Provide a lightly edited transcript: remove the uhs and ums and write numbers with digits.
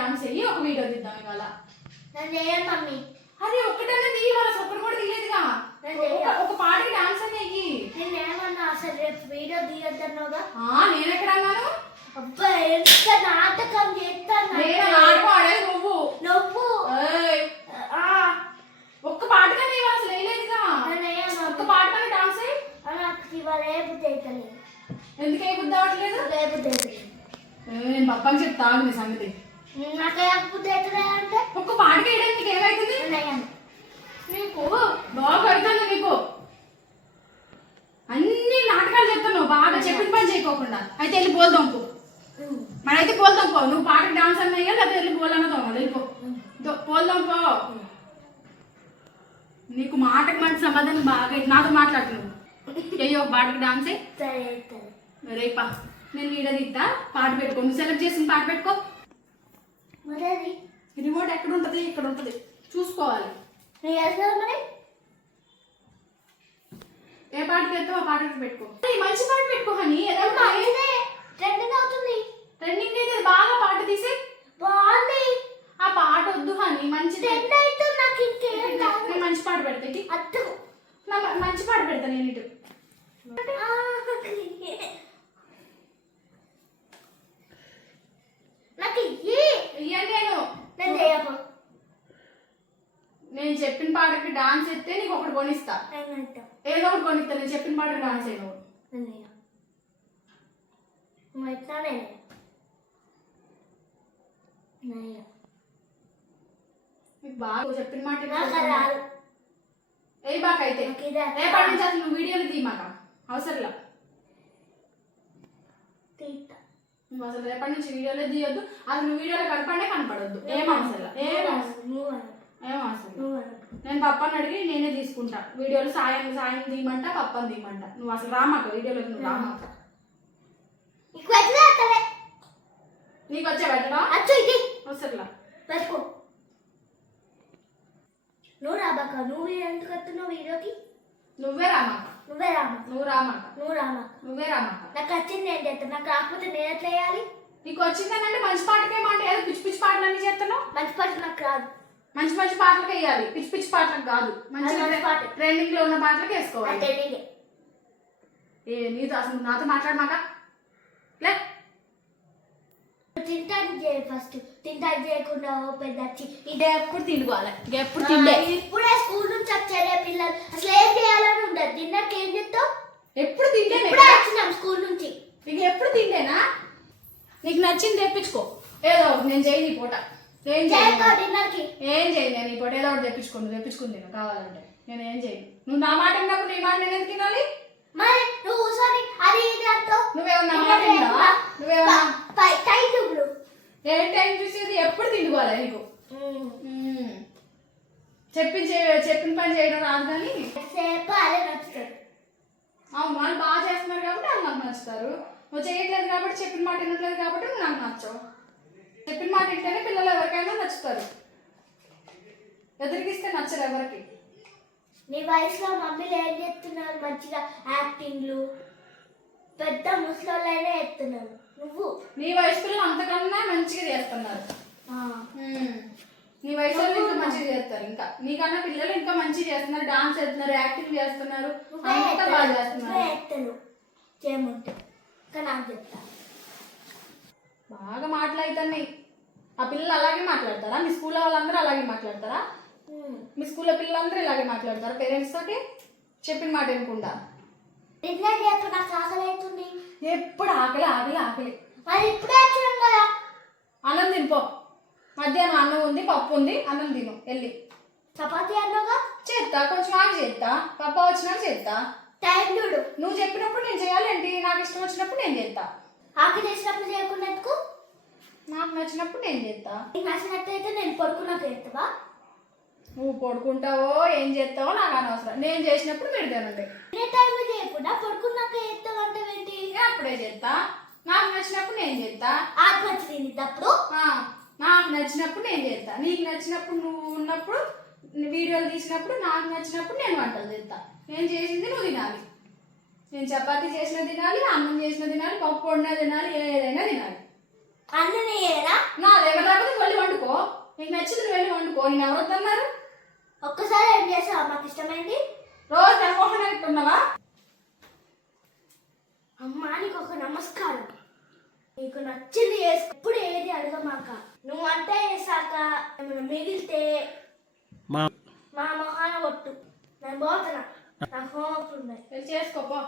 Dance అయ్యి ఒక video తీద్దాం ఇవాళ. నేను చేయను మమ్మీ. అది ఒక్కటన్నా తీయాలి, ఒక్కటి కూడా తీయలేదుగా. ఒక పాటకి డాన్స్ అనేకి నేను ఏమన్నా అసలు రేపు వీడియో తీయొద్దన్నావుగా. నేను ఎక్కడ అన్నాను? అబ్బా ఎంత నాటకం చేస్తాను. నాటకం ఆడేది నువ్వు. నువ్వు ఒక్క పాటకన్నా ఇవాళ అసలు వేయలేదుగా. ఒక్క పాటకన్నా డాన్స్ అయ్యి నాకు ఇవాళ ఏ బుద్ధి అవుతలేదు. ఎందుకు ఏ బుద్ధి అవ్వట్లేదు? ఏ బుద్ధి అవుతలేదు. నేను పప్పని చెప్తా నీ సంగతి. నాకు ఏ బుద్ధి అవుతలేదు అంటే ఒక్క పాటకి వేయడానికి నీకు ఏమవుతుంది? నీకు బాగా అవుతుంది. నీకు అన్ని నాటకాలు చెప్తున్నావు బాగా, చెప్పిన పని చేయకోకుండా. అయితే వెళ్ళి పోల్దాంపు. మనైతే పోల్దాంపో. నువ్వు పాటకి డాన్స్ అన్నా లేదా వెళ్ళి పోలన్నా తోమాలి. వెళ్ళిపో పోల్దాంపో. నీకు మాటకి మంచి సమాధానం బాగా నాతో మాట్లాడుతున్నావు. అయ్యో పాటకి డాన్స్ రేపా నేను వీడియో తీస్తా. పాట పెట్టుకో. నువ్వు సెలెక్ట్ చేసిన పాట పెట్టుకో. రిమోట్ ఎక్కడ ఉంటుంది? ఇక్కడ ఉంటుంది, చూసుకోవాలి. మరి ఏ పాటకి వెళ్తావు ఆ పాట పెట్టుకో. మంచి పాట పెట్టుకో హనీ. ట్రెండింగ్ అవుతుంది. ట్రెండింగ్ అయితే బాగా పాట తీసే బాగుంది. ఆ పాట వద్దు హనీ, మంచి ట్రెండ్ అవుతుంది. నాకు ఇంకేం మంచి పాట పెడతా. అద్దు మంచి పాట పెడతా నేను. ఇటు నాకు నేను చెప్పిన పాటకి డాన్స్ ఎత్తే నీకు ఒకటి కొనిస్తా. ఏదో ఒకటి కొనిస్తా. నేను చెప్పిన పాటకి డాన్స్ అయ్యావు. బాగా చెప్పిన మాట ఏ బాగా అయితే రేపటి నుంచి అసలు నువ్వు వీడియోలు తీయమాక. అవసరంలా నువ్వు అసలు రేపటి నుంచి వీడియోలే తీయొద్దు. అసలు నువ్వు వీడియోలో కనపడే కనపడొద్దు. ఏం అవసరం. నేను పప్పని అడిగి నేనే తీసుకుంటా వీడియోలు. సాయం తీయమంట, పప్పని తీయమంట. నువ్వు అసలు రామాక వీడియోలోకి. నువ్వు రామాక. నీకు వచ్చే పెట్టడా? అవసరంలా పెట్టుకో. నువ్వు రాబాక. నువ్వు ఎందుకు వస్తున్నావు వీడియోకి? నువ్వే రామాక. నువ్వే రామాక. నువ్వు రామాక. నువ్వు రామాక. నువ్వే రామాక. నాకు వచ్చింది ఏం చేస్తాను. నాకు రాకపోతే నేను ఎట్లా వేయాలి? నీకు వచ్చిందనంటే మంచి పాటకే మాట. ఏదో పిచ్చి పిచ్చి పాటలు అన్ని చేస్తున్నావు. మంచి పాట నాకు రాదు. మంచి మంచి పాటలకు వేయాలి, పిచ్చి పిచ్చి పాటలకు కాదు. మంచి పాట ట్రెండింగ్ లో ఉన్న పాటలకు వేసుకోవాలి. నీతో అసలు నాతో మాట్లాడమాక. లే తింటాను చేయాలి. ఫస్ట్ తింటాను చేయకుండా పెద్ద వచ్చి ఇదే ఎప్పుడు తినుకోవాలి. ఎప్పుడు తిండే ఇప్పుడే స్కూల్ నుంచి వచ్చారే పిల్లలు. అసలు ఏం చేయాలని ఉండదు. డిన్నర్కి ఏం చెప్తావు? ఎప్పుడు తిండే. ఇప్పుడే వచ్చినాం స్కూల్ నుంచి. నీకు ఎప్పుడు తిండేనా? నీకు నచ్చింది తెప్పించుకో. ఏదో నేను చేయను ఈ పూట. ఏం చేయను డిన్నర్కి. ఏం చేయను నేను ఈ పూట. ఏదో ఒకటి తెప్పించుకుని తిను కావాలంటే. నేను ఏం చేయను. నువ్వు నా మాట విన్నప్పుడు నీ మాట నేను ఎందుకు తినాలి? మరి నువ్వు సారీ అది ఇది అంటావు. నువ్వేమన్నా మాట విన్నావా? నువ్వేమన్నా ఏ టైం చూసేది ఎప్పుడు తిండుకోవాలి నీకు. చెప్పిన పని చేయడం రాదు కానీ అదే నచ్చుతుంది. అవును వాళ్ళు బాగా చేస్తున్నారు కాబట్టి వాళ్ళు నాకు నచ్చుతారు. నువ్వు చేయట్లేదు కాబట్టి, చెప్పిన మాట వినట్లేదు కాబట్టి నువ్వు నాకు నచ్చవు. చెప్పిన మాట వింటేనే పిల్లలు ఎవరికైనా నచ్చుతారు. ఎదురికిస్తే నచ్చరు ఎవరికి. నీ వయసులో మమ్మీలు ఏం చేస్తున్నారు? మంచిగా యాక్టింగ్లు పెద్ద ముసలోళ్ళైనా చేస్తున్నారు. నువ్వు నీ వయసు పిల్లలు అంతకన్నా మంచిగా చేస్తున్నారు. నీ వయసు ఇంకా మంచిగా చేస్తారు. ఇంకా నీకన్నా పిల్లలు ఇంకా మంచిగా చేస్తున్నారు. డాన్స్ చేస్తున్నారు, యాక్టింగ్ చేస్తున్నారు, అంతా బాగా చేస్తున్నారు. చేయమంటే నాకు చెప్తా. బాగా మాట్లాడుతున్నాయి. ఆ పిల్లలు అలాగే మాట్లాడతారా? మీ స్కూల్లో వాళ్ళందరూ అలాగే మాట్లాడతారా? మీ స్కూల్లో పిల్లలందరూ ఇలాగే మాట్లాడతారా పేరెంట్స్ తోటి? చెప్పిన మాట వినకుండా. నాకు ఆకలి అవుతుంది. ఎప్పుడు ఆకలి ఆకలి ఆకలి. మరి ఇప్పుడే వచ్చినాం కదా. అన్నం తినిపో. మధ్యాహ్నం అన్నం ఉంది, పప్పు ఉంది, అన్నం తిను. వెళ్ళి చపాతీ అన్నగా చేస్తా. కొంచెం ఆగి చేస్తా. పప్ప వచ్చినాక చేస్తా. టైం చూడు. నువ్వు చెప్పినప్పుడు నేను చేయాలేంటి? నాకు ఇష్టం వచ్చినప్పుడు నేను చేస్తా. ఆకలి చేసినప్పుడు చేయకుండా నాకు నచ్చినప్పుడు నేను చేస్తా. నీకు నచ్చినట్టయితే నేను పడుకున్నాక చేస్తావా? నువ్వు పడుకుంటావో ఏం చేస్తావో నాకు అనవసరం. నేను చేసినప్పుడు మీరు తినండి. ఏ టైంలో చేయకుండా పడుకున్నాక చేస్తావు అంటే ఏంటి? అప్పుడే చేస్తా. నాకు నచ్చినప్పుడు నేను చేస్తా. ఆత్మహత్య తినేటప్పుడు నాకు నచ్చినప్పుడు నేను చేస్తా. నీకు నచ్చినప్పుడు నువ్వు ఉన్నప్పుడు వీడియోలు తీసినప్పుడు నాకు నచ్చినప్పుడు నేను వంటలు చేస్తా. నేను చేసింది నువ్వు తినాలి. నేను చపాతీ చేసిన తినాలి, అన్నం చేసిన తినాలి, పప్పు వండినా తినాలి, ఏదైనా తినాలి. అన్నీ నా దగ్గర రాకపోతే మళ్ళీ పోయిన ఎవరొద్దన్నారు? ఒక్కసారి ఏం చేసావా మాకు ఇష్టమైంది? రోజు తెలకోకుండా ఇట్టున్నావా? అమ్మా నీకు ఒక నమస్కారం. నీకు నచ్చింది ఎప్పుడు ఏది అడగమాక. నువ్వు అంటే వేసాక ఏమైనా మిగిలితే మా మొహాన కొట్టు. నేను పోతున్నా, నాకు హోంవర్క్ ఉన్నాయి. చేసుకోపో.